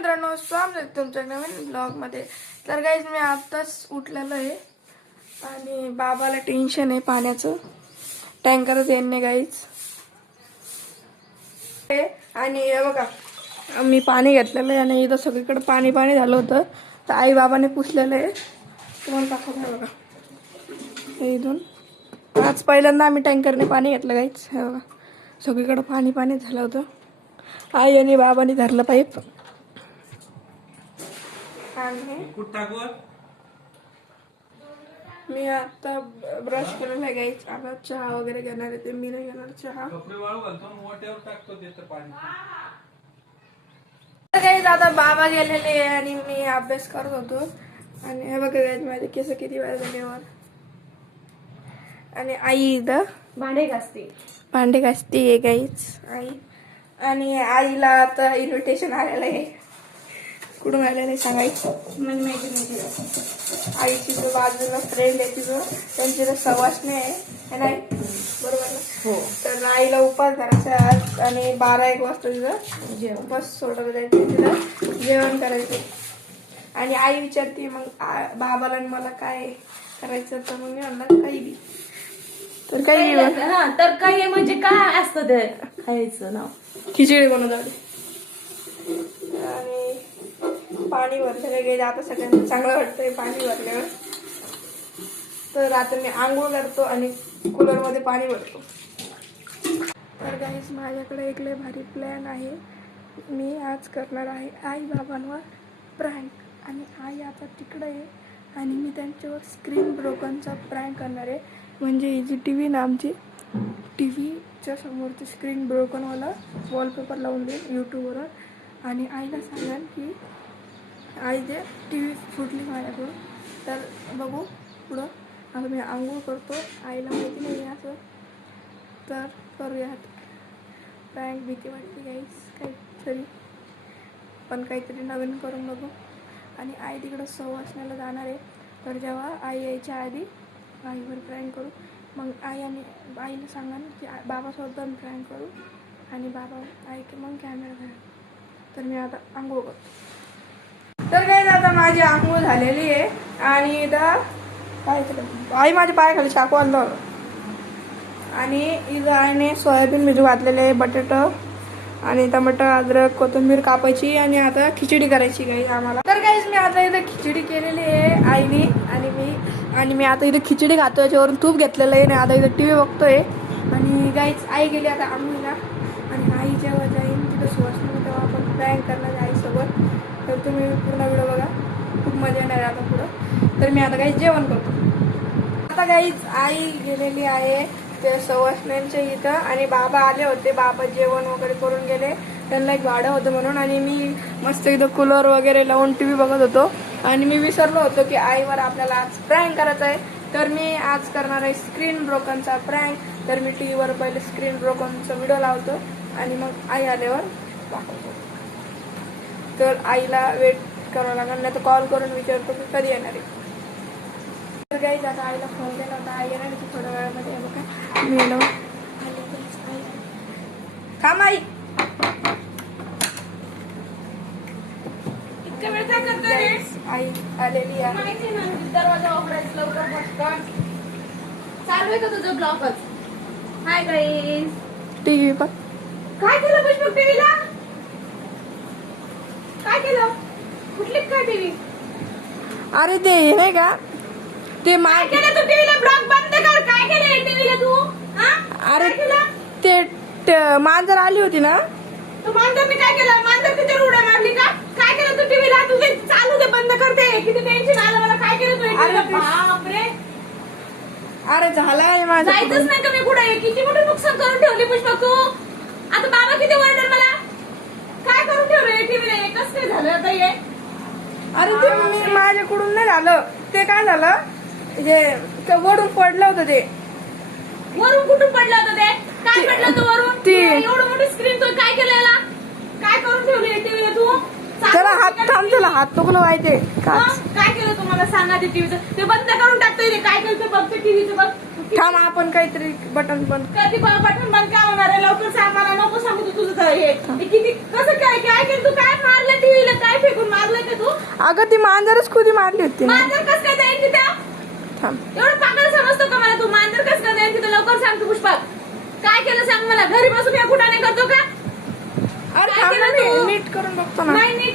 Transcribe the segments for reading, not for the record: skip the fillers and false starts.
मित्रांनो, स्वागत आहे तुमच्या नवीन ब्लॉग मध्ये। तर गाईज मी आताच उठलेलो आहे आणि बाबाला टेन्शन आहे पाण्याचं, टँकरच येणे गाईज। आणि हे बघा मी पाणी घेतलेलं आहे आणि इथं सगळीकडे पाणी पाणी झालं होतं, तर आई बाबाने पुसलेलं आहे। तुम्हाला दाखवतो बघा, हे इथून आज पहिल्यांदा आम्ही टँकरने पाणी घेतलं गाईज। हे बघा सगळीकडे पाणी पाणी झालं होतं, आई आणि बाबांनी धरलं पाईप। मी आता ब्रश केलेला आहे गाईज, आता चहा वगैरे घेणार आहे, ते मी नाही घेणार चहा। गाईज आता बाबा गेलेले आणि मी अभ्यास करत होतो आणि हे बघा गाईज माझे केस किती वेळ झाल्यावर। आणि आई इथं भांडे घासते गाईज आई। आणि आईला आता इन्व्हिटेशन आलेलं आहे, कुठून आलेलं आहे सांगायचं म्हणजे माहिती। आईची जो बाजूला फ्रेंड आहे तिचं, त्यांची तर सवासणी आहे नाही बरोबर ना? हो। तर आईला उपास धरायचा आज आणि 12-1 वाजता तिथं उपास सोडवलं जायचं, तिथं जेवण करायचं। आणि आई विचारते मग बाबाला आणि मला काय करायचं, तर मग मी म्हणणार काही बी। तर काही तर काही म्हणजे काय असतं ते खायचं ना, खिचडी बनवतात आणि पाणी भरलं गेलं। आता सगळ्यांना चांगलं वाटतंय पाणी भरल्यावर, तर आता मी आंघोळ करतो आणि कूलर मध्ये पाणी भरतो। तर गाईस माझ्याकडे एक लय भारी प्लॅन आहे, मी आज करणार आहे आई बाबांवर प्रँक। आणि आई आता तिकडे आहे आणि मी त्यांच्यावर स्क्रीन ब्रोकनचा प्रँक करणार आहे। म्हणजे ही जी टी व्ही ना आमची, टी व्हीच्या समोरची स्क्रीन ब्रोकनवाला वॉलपेपर लावून देईन यूट्यूबवर आणि आईला सांगेन की आई जे टी व्ही फुटली माझ्याकडून, तर बघू पुढं। आता मी आंघोळ करतो, आईला माहिती नाही असं, तर करूयात प्रँक। भीती वाटते गाईस काहीतरी, पण काहीतरी नवीन करून बघू। आणि आई तिकडं सवासण्याला जाणार आहे, तर जेव्हा आई यायच्या आधी आईवर प्रँक करू। मग आई आणि आईला सांगा की बाबासोबत पण प्रँक करू आणि बाबा आई की मग कॅमेरा घाल। तर मी आता आंघोळ करतो। तर काय आता माझी आंघोळ झालेली आहे आणि इथं काय केलं आई माझ्या पायाखाली चाकू आणलं आणि इथं आईने सोयाबीन भिजू घातलेले आहे, बटाटा आणि टमाटर अद्रक कोथिंबीर कापायची आणि आता खिचडी करायची गाई आम्हाला। तर गाईज मी आता इथं खिचडी केलेली आहे आईने आणि मी आता इथं खिचडी खातोय, याच्यावरून तूप घेतलेलं आहे आणि आता इथं टी व्ही बघतोय। आणि गाईज आई गेली आता आंघोळीला आणि आई जेव्हा जाईन तिथं सुवासना तेव्हा आपण प्रँक करणार आहे आईसोबत। तर तुम्ही पूर्ण व्हिडिओ बघा, खूप मजा येणार आहे आता पुढं। तर मी आता गाईज जेवण करतो। आता गाईज आई गेलेली आहे ते सवासण्यांच्या इथं आणि बाबा आले होते, बाबा जेवण वगैरे करून गेले, त्यांना एक भाडं होतं म्हणून। आणि मी मस्त इथं कूलर वगैरे लावून टी व्ही बघत होतो आणि मी विसरलो होतो की आईवर आपल्याला आज प्रँक करायचा आहे। तर मी आज करणार आहे स्क्रीन ब्रोकनचा प्रँक। तर मी टी व्हीवर पहिले स्क्रीन ब्रोकनचा व्हिडिओ लावतो आणि मग आई आल्यावर दाखवतो। तर आईला वेट करावं लागणार, नाही तर कॉल करून विचारतो की कधी येणार आहे। तर गाईज आता आईला फोन केला होता, आई येणार की थोड्या वेळामध्ये। बघा मी येलो काम आई इतका वेळ काय करतोय? आई आलेली आहे। माहिती ना दरवाजा उघडायचा लवकर पटकन। चालू आहे का तुझं ब्लॉगच? हाय गाईस, टीव्ही पण काय केलं पुष्पक टीव्हीला? काय केलं? कुठली काय टीव्ही? अरे ते नाही का ते काय केलं तू टीव्हीला? ब्लॉग बंद कर। काय केलं टीव्हीला तू? हा? अरे ते मांजर आली होती ना, तू मांजरने काय केलं? मांजर तिथे उड्या मारली का? काय केलं तू टीव्हीला? तुझे चालू दे, बंद करते। किती टेन्शन आलं मला। काय केलं तू? अरे बापरे, अरे झालाय माझं, जायचंच नाही का मी पुढे? किती मोठं नुकसान करून ठेवली पुष्पक तू। आता बाबा किती ओरडणार मला। काय करून ठेवलं टीव्हीला? कसं काय झालं आता हे? अरे ते मी माझ्याकडून नाही झालं, ते काय झालं जे वरून पडलं होतं ते। वरून कुठून पडलं होतं ते? काय पडलं होतं वरून? एवढं मोठी स्क्रीन तू काय केलं याला? काय करून ठेवली टीव्हीला तू? त्याला हात थांब, त्याला हात नको व्हायचे। काय केलं तुम्हाला सांगा ते टीव्हीचं? ते बंद करून टाकतोय ते। काय केलं ते बघ, ते टीव्हीचं बघ। थांब आपण काहीतरी बटन बंद, कधी बटन बंद काय होणार आहे? लवकर सांग मला, नको सांगू तू तुझं हे किती कसं काय केलं तू? काय मारलं टीव्हीला? काय अगं ती मांजरच खुदी मारली होती ना. मांजर कस काय जाईल तिथं? थांब. एवढं पागल समजतो का मला तू? मांजर कस काय जाईल तिथं? लवकर सांग तू पुष्पक. काय केलं सांग मला. घरी बसून या कुठाने करतो का? अरे काय थांब ना, केलं तू? नीट करून बघतो ना. नाही नीट.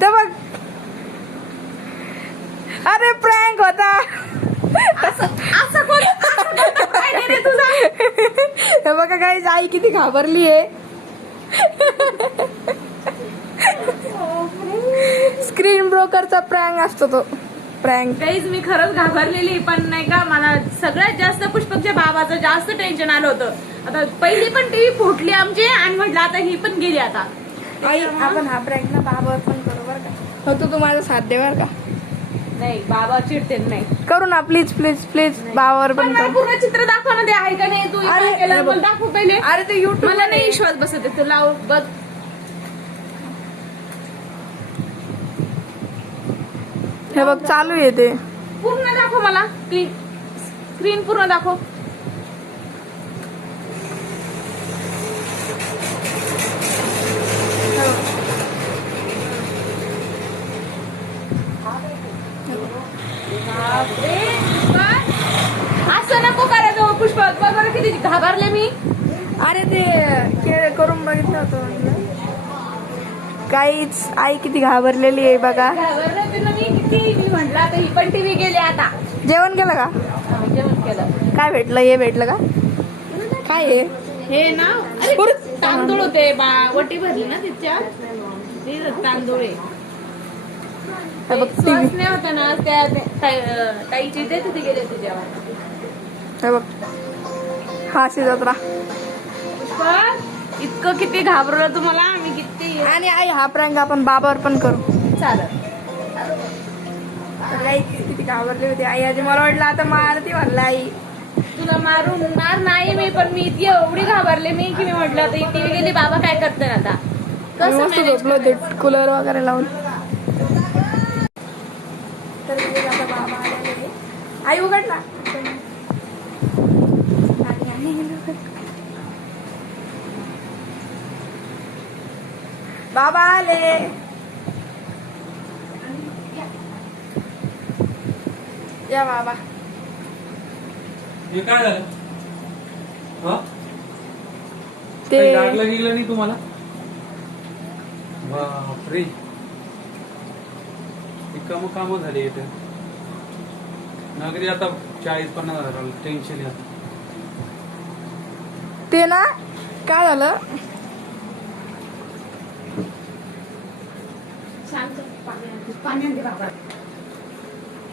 ते बघ. अरे प्रँक होता. असं कोण काय रे तुझा? हे बघा काही आई किती घाबरली आहे. स्क्रीन ब्रोकरचा प्रँक असतो तो. प्रँक. काहीच मी खरंच घाबरलेली, पण नाही का मला सगळ्यात जास्त पुष्पकच्या बाबाचं जास्त टेन्शन आलं होतं. आता पहिली पण टीव्ही फुटली आमची आणि म्हटलं आता ही पण गेली. आता आई आपण हा प्रँक ना बाबावर पण करू बरं का. हो तू माझा साथ दे बरं का. नाही बाबा चिडते नाही. करू ना प्लीज प्लीज प्लीज बाबावर पण पण मला करू. पूर्ण चित्र दाखव ना. ते आहे का नाही? तू अरे, काय केलं हे बघ. मला दाखव पहिले. अरे ते युट्यूब मला नाही विश्वास बसत आहे. तू लाव बघ. हे बघ चालू आहे ते. पूर्ण दाखव मला. स्क्रीन पूर्ण दाखव. बापरे, पुष्पक. असं नको करायचं पुष्पक. बघ बरं किती घाबरले मी. अरे ते खेळ करून बघितलं होतं म्हणलं. काहीच आई किती घाबरलेली आहे बघा. घाबरले ते ना मी किती. मी म्हटलं आता ही पण टीव्ही गेली आता. जेवण केलं का? जेवण केलं. काय भेटलं? हे भेटलं का? काय आहे? हे ना अरे, तांदूळ होते वटी भरली ना तिच्या. ते तांदूळ आहे. हे बघ श्वास टीव्ही. नाही होता ना त्या ताईची देत होती गेले तुझ्या. हे बग हा जत्रा. इतकं किती घाबरलं तुम्हाला आम्ही किती. आणि आई हा प्रँक आपण बाबावर पण करू. चालत. तर आई किती घाबरली होती आई. आजी मला वाटलं आता मारती म्हणलं आई. तुला मारणार नाही मी, पण मी इतकी एवढी घाबरले मी की मी म्हटलं आता टीव्ही गेली बाबा काय करते आता. कसं मस्त manage झोपलो होते कूलर वगैरे लावून. तर आता बाबा आलेले. आई उघडला. बाबा आले. या बाबा. हे काय झालं? हा? ते काही लागलं गेलं नाही तुम्हाला? बापरे, काम झाली इथे. नागरी आता 40-50 हजार टेन्शन आहे आता. ते ना काय झालं.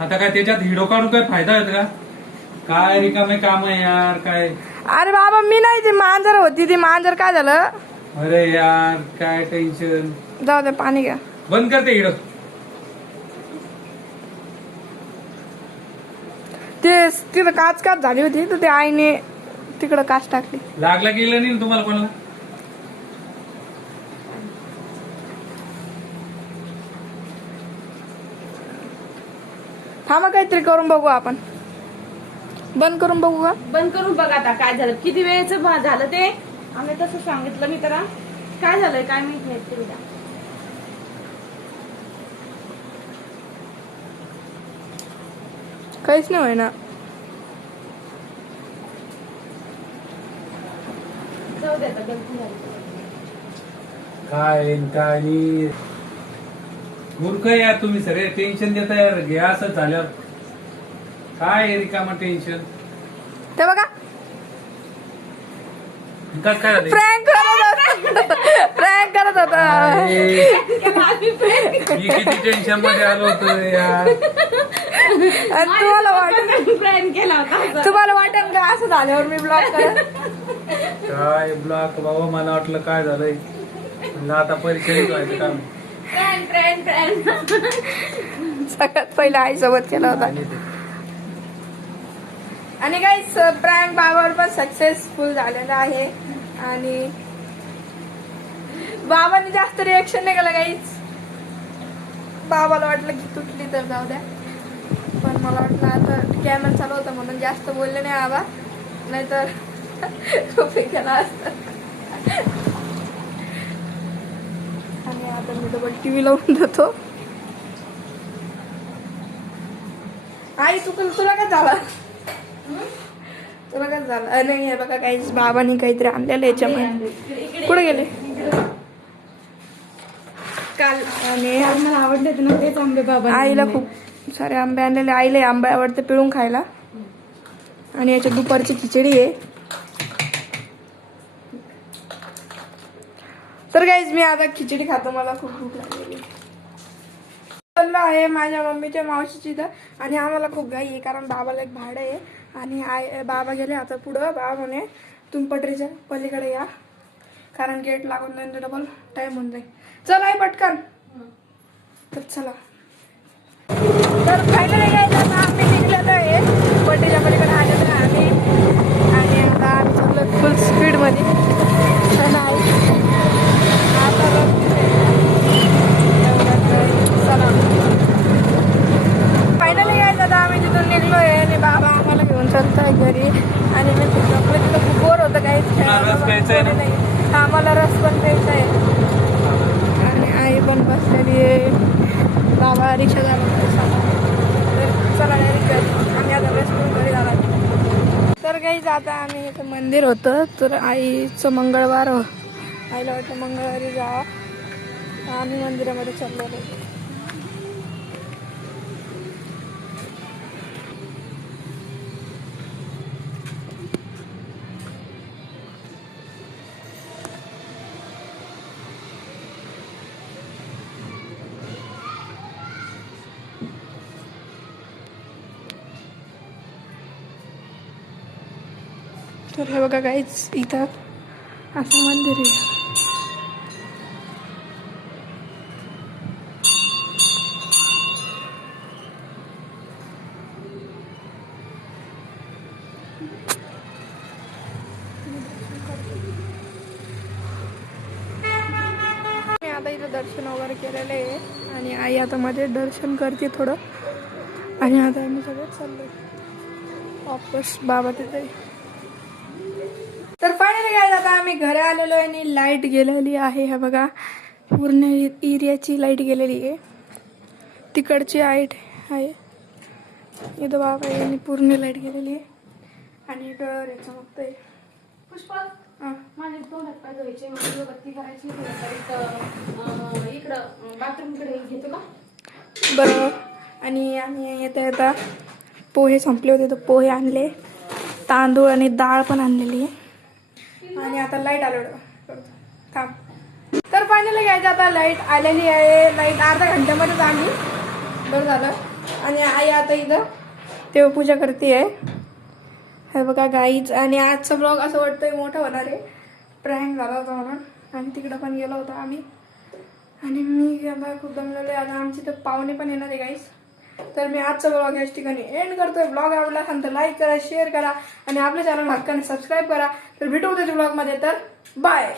आता काय त्याच्यात हिडो काढून काय फायदा आहे का? काय रिकामे काम आहे यार काय. अरे बाबा मी नाही. ती मांजर होती. ती मांजर काय झालं. अरे यार काय टेन्शन. जाऊ दे पाणी घ्या. बंद करते हिडो. ते तिथं काच झाली होती तर ते आईने तिकडं काच टाकली. लागलं गेलं नाही ना तुम्हाला कोणाला? थांबा काहीतरी करून बघू आपण. बंद करून बघू का? बंद करून बघ आता काय झालं. किती वेळेचं झालं ते. आम्ही तसं सांगितलं मी त्याला. काय झालंय काय माहित नाही तुला. काहीच नाही होय ना. जाऊ दे आता गलती झाली. काय मूर्ख यार तुम्ही सगळे. टेन्शन देता यार. घ्या असं झाल्यावर काय रिकामा टेन्शन. ते बघा काय झालं? प्रँक करत होता. मी किती टेन्शन मध्ये आलो होतो यार. आणि तुम्हाला वाटेल का असं झाल्यावर मी ब्लॉक कर. काय ब्लॉक बाबा. मला वाटलं काय झालंय. म्हणलं आता परीक्षेत व्हायचं काम. सगळ्यात पहिला आई सोबत केला होता. आणि गाईस प्रँक बाबावर पण सक्सेसफुल झालेला आहे. आणि बाबांनी जास्त रिएक्शन नाही केलं गाईस. बाबाला वाटलं की तुटली तर जाऊ द्या. पण मला वाटलं आता कॅमेरा चालू होता म्हणून जास्त बोलले नाही बाबा. नाहीतर खूप केला असत. आणि आता मी डबल टीव्ही लावून देतो. आई तुला काय झालं? तुला काय झालं? नाही हे बघा काही बाबांनी काहीतरी आणलेलं याच्यामध्ये. कुठे गेले? काल. आणि मला आवडले ना तेच आंबे बाबा. आईला खूप सारे आंबे आणलेले. आईला आंबे आवडते पिळून खायला. आणि याच्या दुपारची खिचडी आहे. तर गाईज मी आता खिचडी खातो. मला खूप भूक लागलेली आहे माझ्या मम्मीच्या मावशीची इथं. आणि आम्हाला खूप घाई आहे कारण बाबाला एक भाडं आहे. आणि बाबा गेले आता पुढं. बाबा म्हणे तुम्ही पटरीच्या पलीकडे या कारण गेट लागून जाईल डबल टाइम होऊन जाईल. चल आई पटकन. तर चला. तर फायनली काय आता आम्ही निघलेलो आहे पटरीच्या पलीकडे आलेलो आहे आम्ही. आणि आता आम्ही चाललो फुल स्पीडमध्ये. फायनली काय दादा आम्ही तिथून निघलोय आणि बाबा आम्हाला घेऊन चालतोय घरी. आणि मी तिथं खूप बोर होतं काहीच नाही. आम्हाला रस पण प्यायचा आहे. आणि आई पण बसलेली आहे. बाबा रिक्षा झाला. चला आम्ही आता रस पण घरी झाला. तर काही आता आम्ही इथं मंदिर होतं. तर आईचं मंगळवार आईला वाटतं मंगळवारी जावं. आम्ही मंदिरामध्ये चाललेलो. तर हे बघा काहीच इथं असं मंदिर आहे. मी आता इथं दर्शन वगैरे केलेलं आहे. आणि आई आता मध्ये दर्शन करते थोडं. आणि आता आम्ही सगळं चाललो वापस बाबा तिथे. तर फायनली काय आता आम्ही घरी आलेलो आहे. आणि लाईट गेलेली आहे. हे बघा पूर्ण एरियाची लाईट गेलेली आहे. तिकडची लाईट आहे इथं बाबा आहे. आणि पूर्ण लाईट गेलेली आहे. आणि डर चमकतंय. पुष्पा माझे 2 हात पाय धुवायचे. बत्ती करायची. इकडं बाथरूमकडे घेतो का? बरं. आणि आम्ही येता पोहे संपले होते तर पोहे आणले. तांदूळ आणि डाळ पण आणलेली आहे. आणि आता लाईट आलं थांब. तर फायनली घ्यायचं आता लाईट आलेली आहे. लाईट अर्धा घंट्यामध्येच आली. बरं झालं. आणि आई आता इथं देवपूजा करते आहे. हे बघा गाईच. आणि आजचा ब्लॉग असं वाटतंय मोठा होणार आहे. प्रँक झाला होता म्हणून. आणि तिकडं पण गेलो होतो आम्ही. आणि मी आता खूप दमलेलो आहे. आता आमची तर पाहुणे पण येणार आहे गाईस. तर मी आजचा ब्लॉग याच ठिकाणी एंड करतोय. ब्लॉग आवडला असेल तर लाईक करा, शेअर करा आणि आपल्या चॅनल हक्काने सबस्क्राईब करा. तर भेटू त्याच्या ब्लॉगमध्ये. तर बाय.